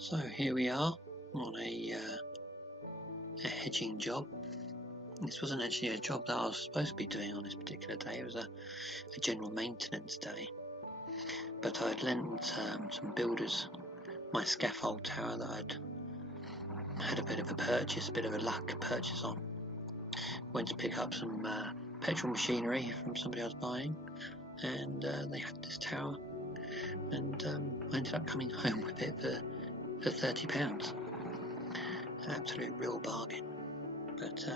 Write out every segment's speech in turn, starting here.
So here we are on a hedging job. This wasn't actually a job that I was supposed to be doing on this particular day. It was a general maintenance day. But I'd lent some builders my scaffold tower that I'd had a bit of a luck purchase on. Went to pick up some petrol machinery from somebody I was buying, and they had this tower, and I ended up coming home with it for £30. An absolute real bargain. But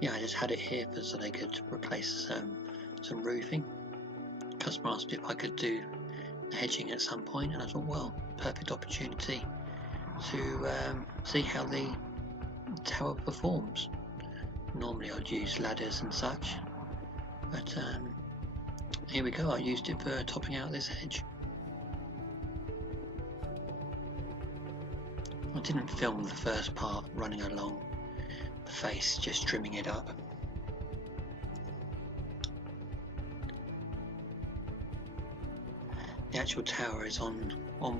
yeah, I just had it here so they could replace some roofing. The customer asked if I could do the hedging at some point, and I thought, well, perfect opportunity to see how the tower performs. Normally I'd use ladders and such, but here we go. I used it for topping out this hedge. I didn't film the first part running along the face, just trimming it up. The actual tower is on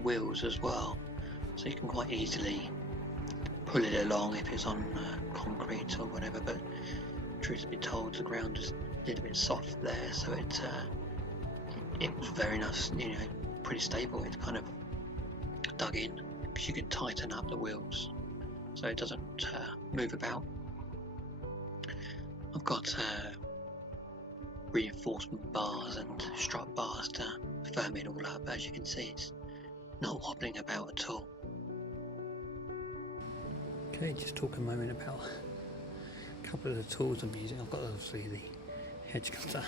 wheels as well, so you can quite easily pull it along if it's on concrete or whatever, but truth be told, the ground is a little bit soft there, so it was very nice, pretty stable. It's kind of dug in because you can tighten up the wheels so it doesn't move about. I've got reinforcement bars and strut bars to firm it all up. As you can see, it's not wobbling about at all. Okay, just talk a moment about a couple of the tools I'm using. I've got obviously the hedge cutter.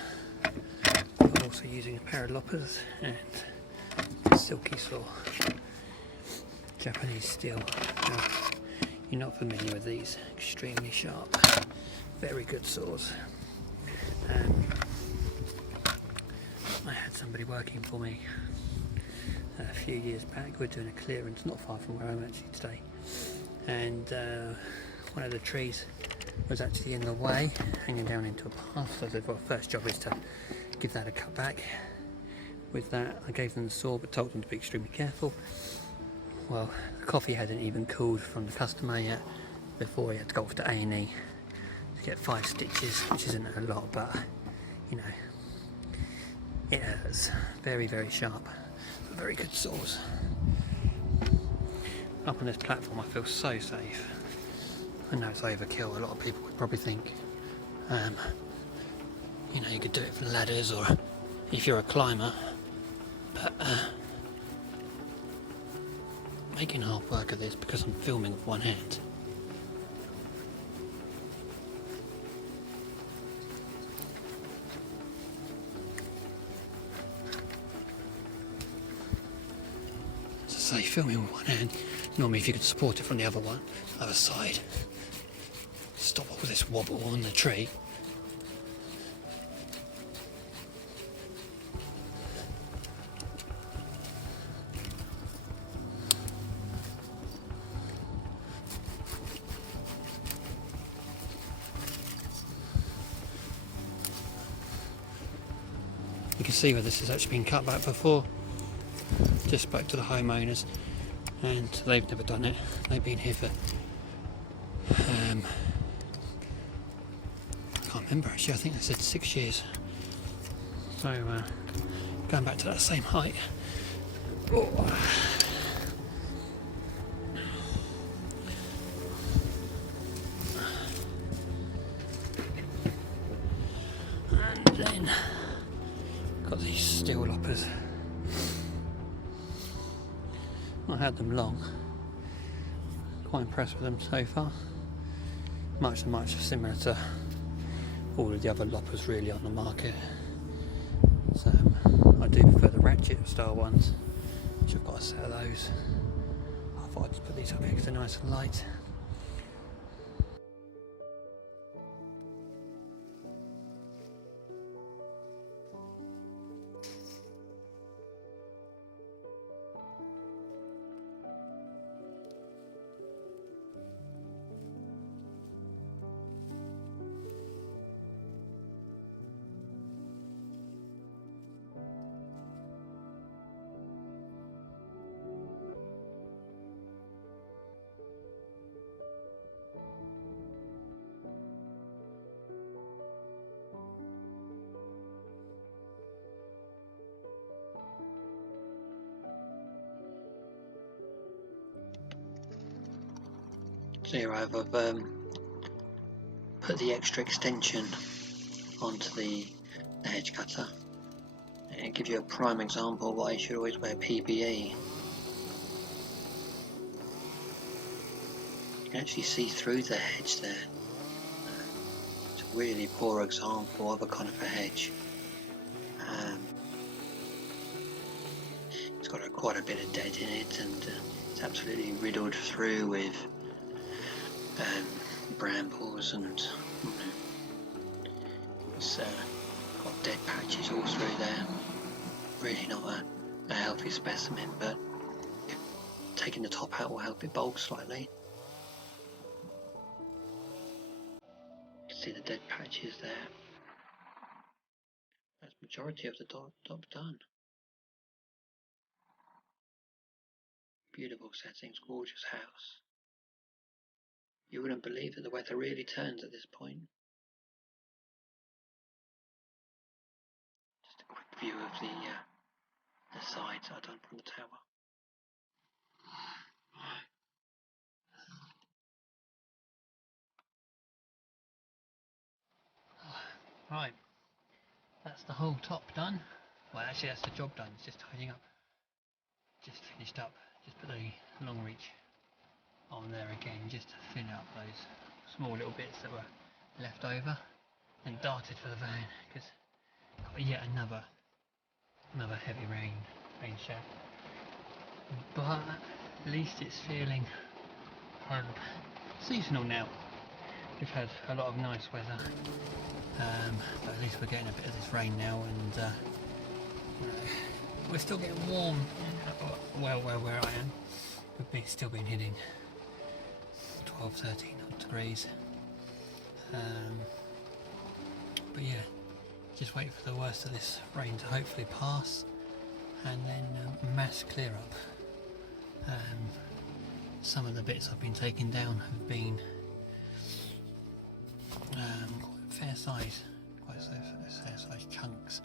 I'm also using a pair of loppers and a silky saw, Japanese steel. Now, you're not familiar with these, extremely sharp, very good saws. I had somebody working for me a few years back. We're doing a clearance not far from where I'm actually today, and one of the trees was actually in the way, hanging down into a path. So I said, well, first job is to give that a cut back. With that, I gave them the saw, but told them to be extremely careful. Well, the coffee hadn't even cooled from the customer yet before he had to go off to A&E to get 5 stitches, which isn't a lot, but it hurts. Very, very sharp, but very good saws. Up on this platform I feel so safe. I know it's overkill. A lot of people would probably think you could do it for ladders or if you're a climber, but making hard work of this because I'm filming with one hand. As I say, filming with one hand. Normally if you could support it from the other side. Stop all this wobble on the tree. You can see where this has actually been cut back before. Just spoke to the homeowners and they've never done it. They've been here for I can't remember actually, I think they said 6 years. So going back to that same height. Oh. And then got these steel loppers. I had them long. Quite impressed with them so far. Much similar to all of the other loppers really on the market. So I do prefer the ratchet style ones, which I've got a set of those. I thought I'd just put these up here because they're nice and light. So here I've put the extra extension onto the hedge cutter. It gives you a prime example why you should always wear PPE. You can actually see through the hedge there. It's a really poor example of a conifer hedge. It's got quite a bit of dead in it, and it's absolutely riddled through with brambles, and it's got dead patches all through there. Really not a healthy specimen, but taking the top out will help it bulk slightly. You can see the dead patches there. That's the majority of the top done. Beautiful settings, gorgeous house. You wouldn't believe that the weather really turns at this point. Just a quick view of the sides I've done from the tower. Right, that's the whole top done. Well, actually that's the job done, it's just tidying up. Just finished up, just put the long reach on there again, just to thin out those small little bits that were left over, and darted for the van, because got yet another heavy rain shower. But at least it's feeling seasonal now. We've had a lot of nice weather, but at least we're getting a bit of this rain now, and we're still getting warm. Well, where I am, we've still been hitting 12-13 degrees. But yeah, just wait for the worst of this rain to hopefully pass, and then mass clear up. Some of the bits I've been taking down have been quite fair size chunks,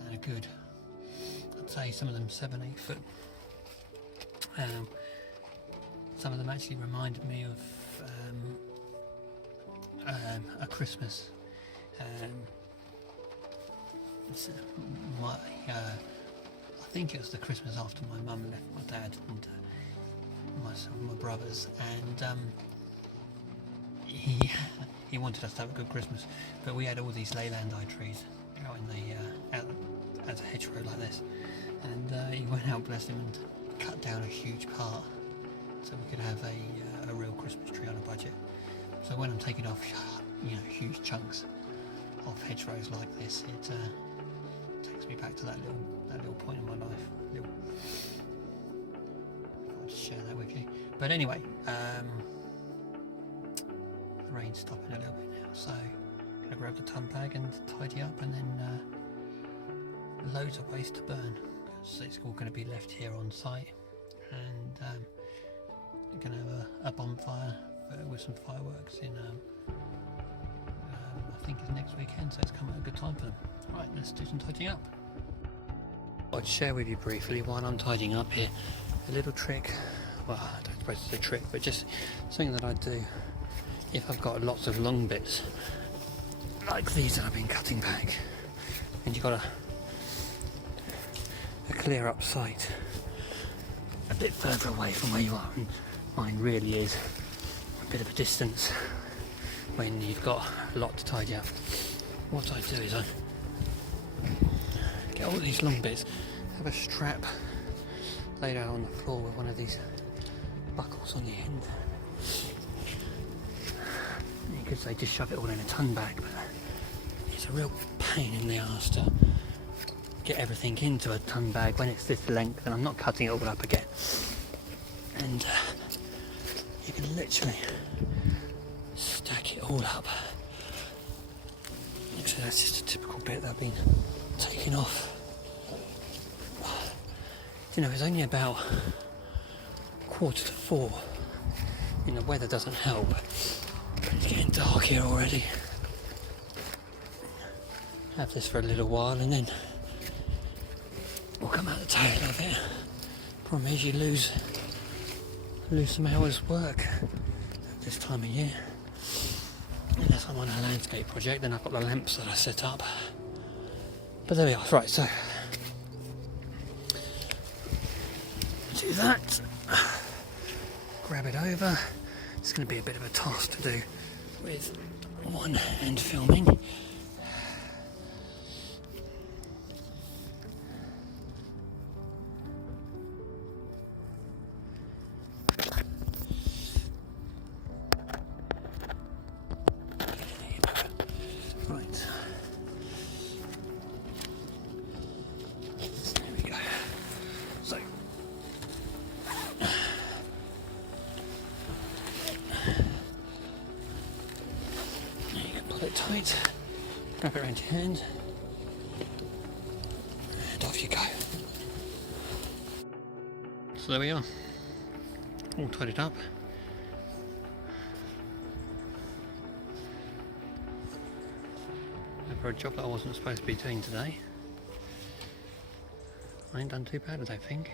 and are good. I'd say some of them 7-8 foot. Some of them actually reminded me of a Christmas. I think it was the Christmas after my mum left my dad and my brothers, and he wanted us to have a good Christmas, but we had all these leyland trees out in the out as a hedgerow like this, and he went out, bless him, and cut down a huge part so we could have a real Christmas tree on a budget. So when I'm taking off huge chunks of hedgerows like this, it takes me back to that little point in my life. I'll just share that with you. But anyway, the rain's stopping a little bit now, so I'm gonna grab the ton bag and tidy up, and then loads of waste to burn, because it's all going to be left here on site, and we're going to have a bonfire with some fireworks in I think it's next weekend, so it's come at a good time for them. Right, let's do some tidying up. I'd share with you briefly while I'm tidying up here a little trick. Well, I don't suppose it's a trick, but just something that I do if I've got lots of long bits like these that I've been cutting back, and you've got a clear up site a bit further away from where you are, and mine really is a bit of a distance when you've got a lot to tidy up. What I do is I get all these long bits, have a strap laid out on the floor with one of these buckles on the end. You could say just shove it all in a ton bag, but it's a real pain in the arse to get everything into a ton bag when it's this length, and I'm not cutting it all up again. And you can literally stack it all up. So that's just a typical bit that I've been taking off. You know, it's only about 3:45. The weather doesn't help. It's getting dark here already. Have this for a little while, and then we'll come out the tail of it. Problem is, you lose some hours work this time of year. Unless I'm on a landscape project, then I've got the lamps that I set up. But there we are. Right, so do that. Grab it over. It's going to be a bit of a task to do with one hand filming. Right. There we go. So you can pull it tight, grab it around your hand, and off you go. So there we are, all tidied up. For a job that I wasn't supposed to be doing today. I ain't done too bad, I don't think.